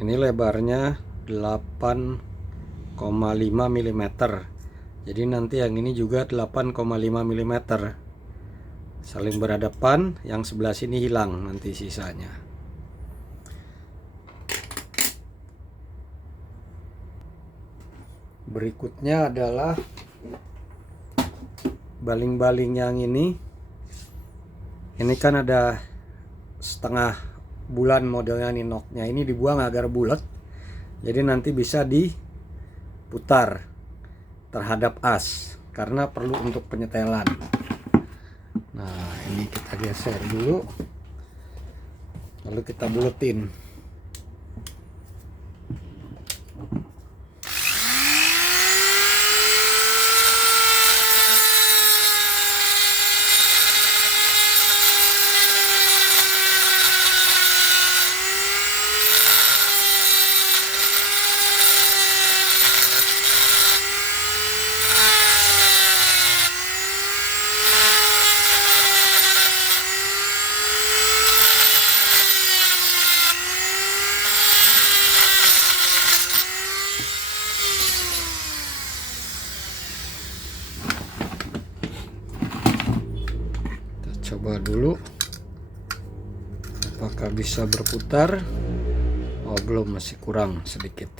Ini lebarnya 8,5 mm. Jadi nanti yang ini juga 8,5 mm. Saling berhadapan, yang sebelah sini hilang nanti sisanya. Berikutnya adalah baling-baling yang ini. Ini kan ada setengah bulan modelnya nih noknya. Ini dibuang agar bulat. Jadi nanti bisa diputar terhadap as karena perlu untuk penyetelan. Nah, ini kita geser dulu. Lalu kita buletin. Coba dulu apakah bisa berputar. Oh, belum, masih kurang sedikit.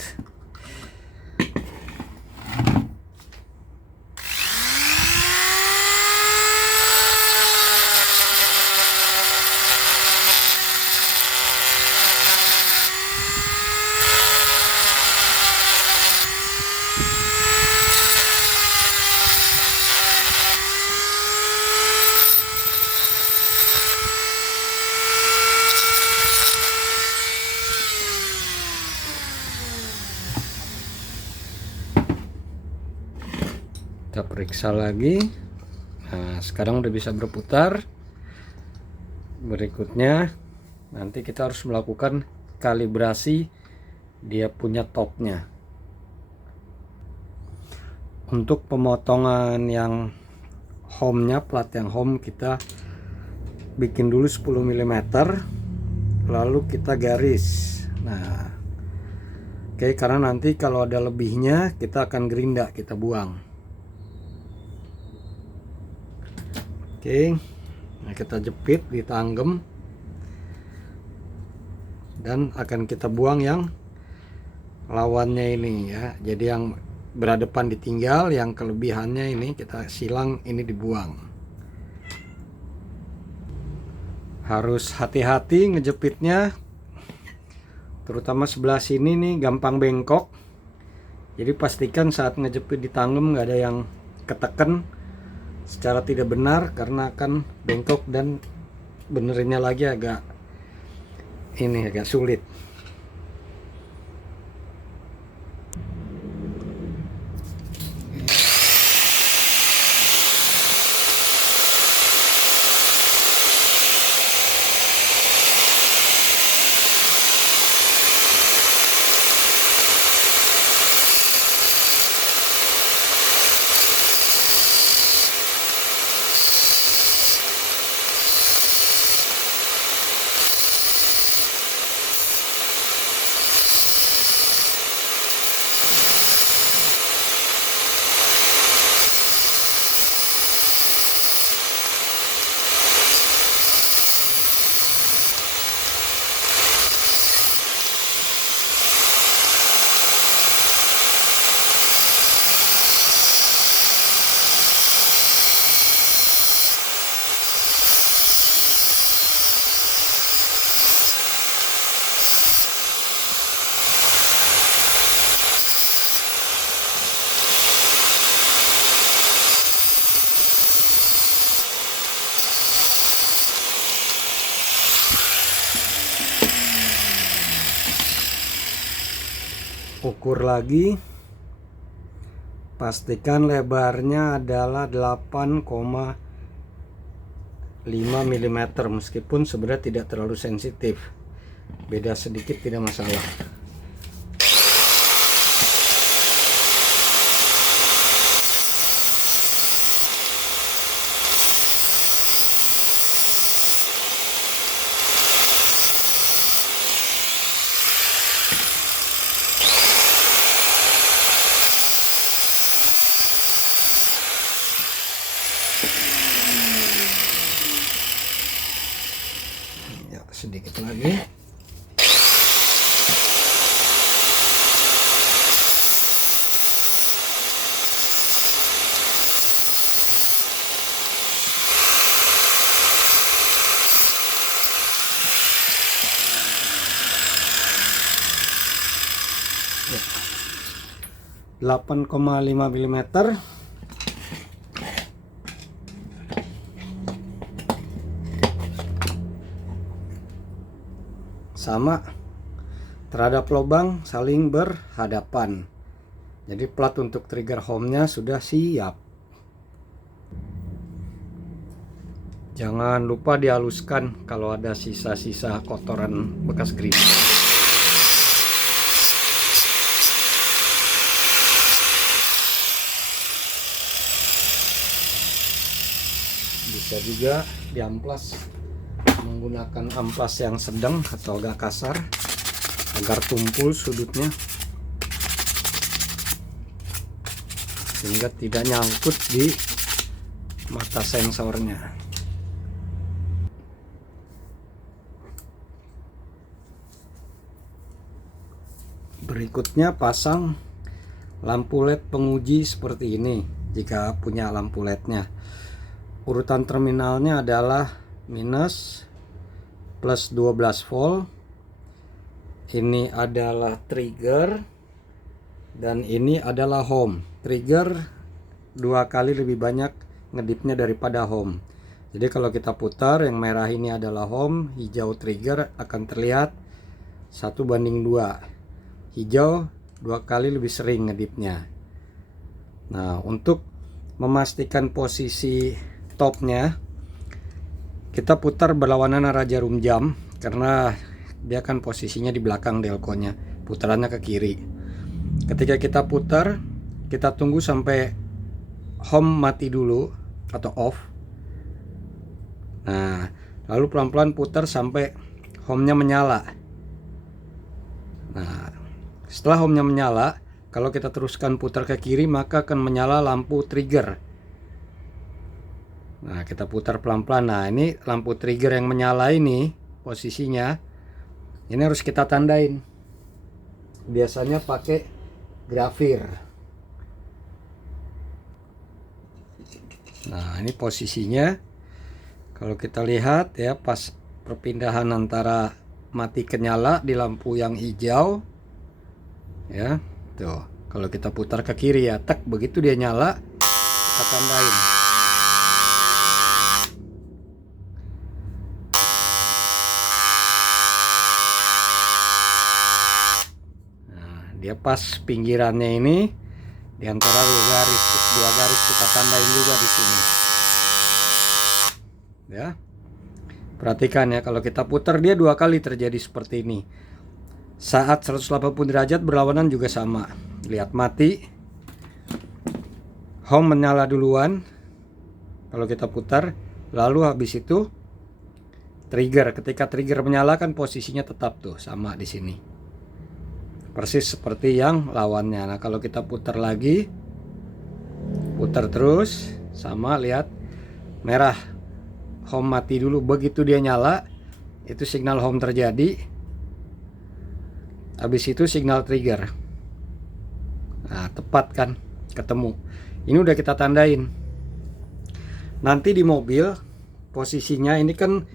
Kita periksa lagi. Nah, sekarang udah bisa berputar. Berikutnya nanti kita harus melakukan kalibrasi dia punya topnya. Untuk pemotongan yang home-nya, plat yang home, kita bikin dulu 10 mm, lalu kita garis. Nah, oke, karena nanti kalau ada lebihnya kita akan gerinda, kita buang. Oke, nah kita jepit di tanggem dan akan kita buang yang lawannya ini ya. Jadi yang berhadapan ditinggal, yang kelebihannya ini kita silang, ini dibuang. Harus hati-hati ngejepitnya, terutama sebelah sini nih gampang bengkok. Jadi pastikan saat ngejepit di tanggem nggak ada yang keteken secara tidak benar, karena akan bengkok dan benerinnya lagi agak sulit. Ukur lagi, pastikan lebarnya adalah 8,5 mm, meskipun sebenarnya tidak terlalu sensitif, beda sedikit tidak masalah. sedikit lagi. Ya. 8,5 mm. Sama terhadap lubang saling berhadapan. Jadi plat untuk trigger home-nya sudah siap. Jangan lupa dihaluskan kalau ada sisa-sisa kotoran bekas grip. Bisa juga diamplas menggunakan amplas yang sedang atau agak kasar agar tumpul sudutnya sehingga tidak nyangkut di mata sensornya. Berikutnya pasang lampu LED penguji seperti ini jika punya lampu LED-nya. Urutan terminalnya adalah minus, plus 12 volt. Ini adalah trigger dan ini adalah home. Trigger 2 kali lebih banyak ngedipnya daripada home. Jadi kalau kita putar, yang merah ini adalah home, hijau trigger, akan terlihat 1:2. Hijau 2 kali lebih sering ngedipnya. Nah, untuk memastikan posisi topnya, kita putar berlawanan arah jarum jam karena dia kan posisinya di belakang delconya, putarannya ke kiri. Ketika kita putar, kita tunggu sampai home mati dulu atau off. Nah, lalu pelan-pelan putar sampai home-nya menyala. Nah, setelah home-nya menyala, kalau kita teruskan putar ke kiri maka akan menyala lampu trigger. Nah, kita putar pelan-pelan. Nah, ini lampu trigger yang menyala ini posisinya ini harus kita tandain. Biasanya pakai grafir. Nah, ini posisinya. Kalau kita lihat ya, pas perpindahan antara mati ke nyala di lampu yang hijau. Ya, tuh. Kalau kita putar ke kiri ya, tek, begitu dia nyala, kita tandain. Dia pas pinggirannya ini di antara dua garis kita tandain juga di sini. Ya. Perhatikan ya, kalau kita putar dia 2 kali terjadi seperti ini. Saat 180 derajat berlawanan juga sama. Lihat mati. Home menyala duluan. Kalau kita putar, lalu habis itu trigger. Ketika trigger menyala kan posisinya tetap tuh sama di sini. Persis seperti yang lawannya. Nah, kalau kita putar lagi, putar terus, sama, lihat merah, home mati dulu. Begitu dia nyala, itu signal home terjadi. Habis itu signal trigger. Nah, tepat kan, ketemu. Ini udah kita tandain. Nanti di mobil posisinya ini kan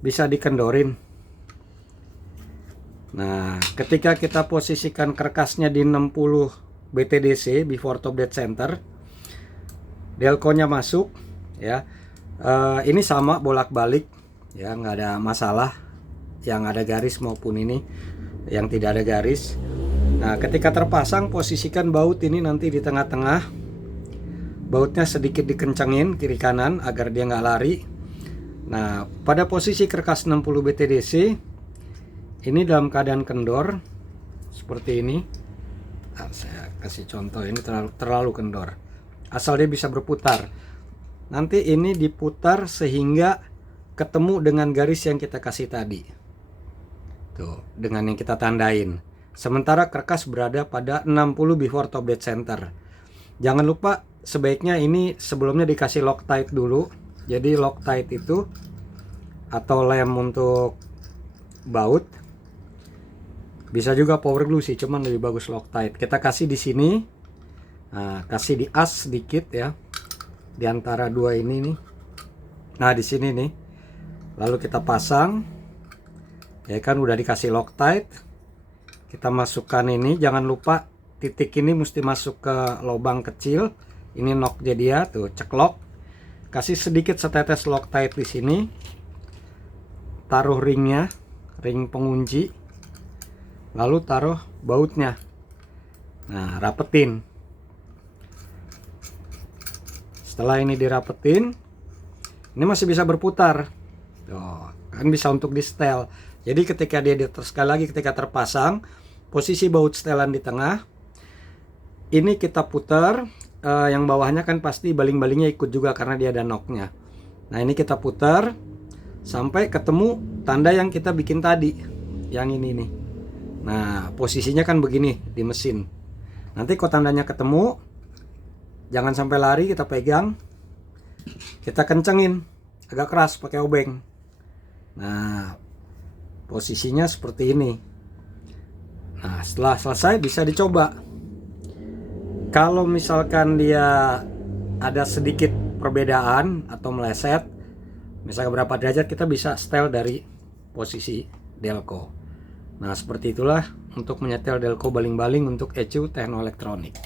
bisa dikendorin. Nah, ketika kita posisikan kerkasnya di 60 BTDC, before top dead center, delconya masuk ya. Ini sama bolak-balik ya, nggak ada masalah yang ada garis maupun ini yang tidak ada garis. Nah, ketika terpasang, posisikan baut ini nanti di tengah-tengah. Bautnya sedikit dikencangin kiri kanan agar dia nggak lari. Nah, pada posisi kerkas 60 BTDC ini dalam keadaan kendor seperti ini. Nah, saya kasih contoh, ini terlalu kendor. Asal dia bisa berputar. Nanti ini diputar sehingga ketemu dengan garis yang kita kasih tadi. Tuh, dengan yang kita tandain. Sementara kerkas berada pada 60 before top dead center. Jangan lupa sebaiknya ini sebelumnya dikasih Loctite dulu. Jadi Loctite itu atau lem untuk baut. Bisa juga power glue sih, cuman lebih bagus Loctite. Kita kasih di sini. Nah, kasih di as sedikit ya. Di antara dua ini nih. Nah, di sini nih. Lalu kita pasang. Ya kan udah dikasih Loctite. Kita masukkan ini, jangan lupa titik ini mesti masuk ke lubang kecil. Ini knocknya dia tuh, ceklok. Kasih sedikit setetes Loctite di sini. Taruh ringnya, ring pengunci. Lalu taruh bautnya. Nah, rapetin. Setelah ini dirapetin, ini masih bisa berputar. Tuh, kan bisa untuk di setel. Jadi ketika dia sekali lagi ketika terpasang, posisi baut setelan di tengah. Ini kita putar, yang bawahnya kan pasti baling-balingnya ikut juga karena dia ada knocknya. Nah, ini kita putar sampai ketemu tanda yang kita bikin tadi, yang ini nih. Nah, posisinya kan begini di mesin. Nanti kalau tandanya ketemu, jangan sampai lari, kita pegang, kita kencengin agak keras pakai obeng. Nah, posisinya seperti ini. Nah, setelah selesai bisa dicoba. Kalau misalkan dia ada sedikit perbedaan atau meleset, misalnya berapa derajat, kita bisa setel dari posisi Delco. Nah, seperti itulah untuk menyetel Delco baling-baling untuk ECU Techno Elektronik.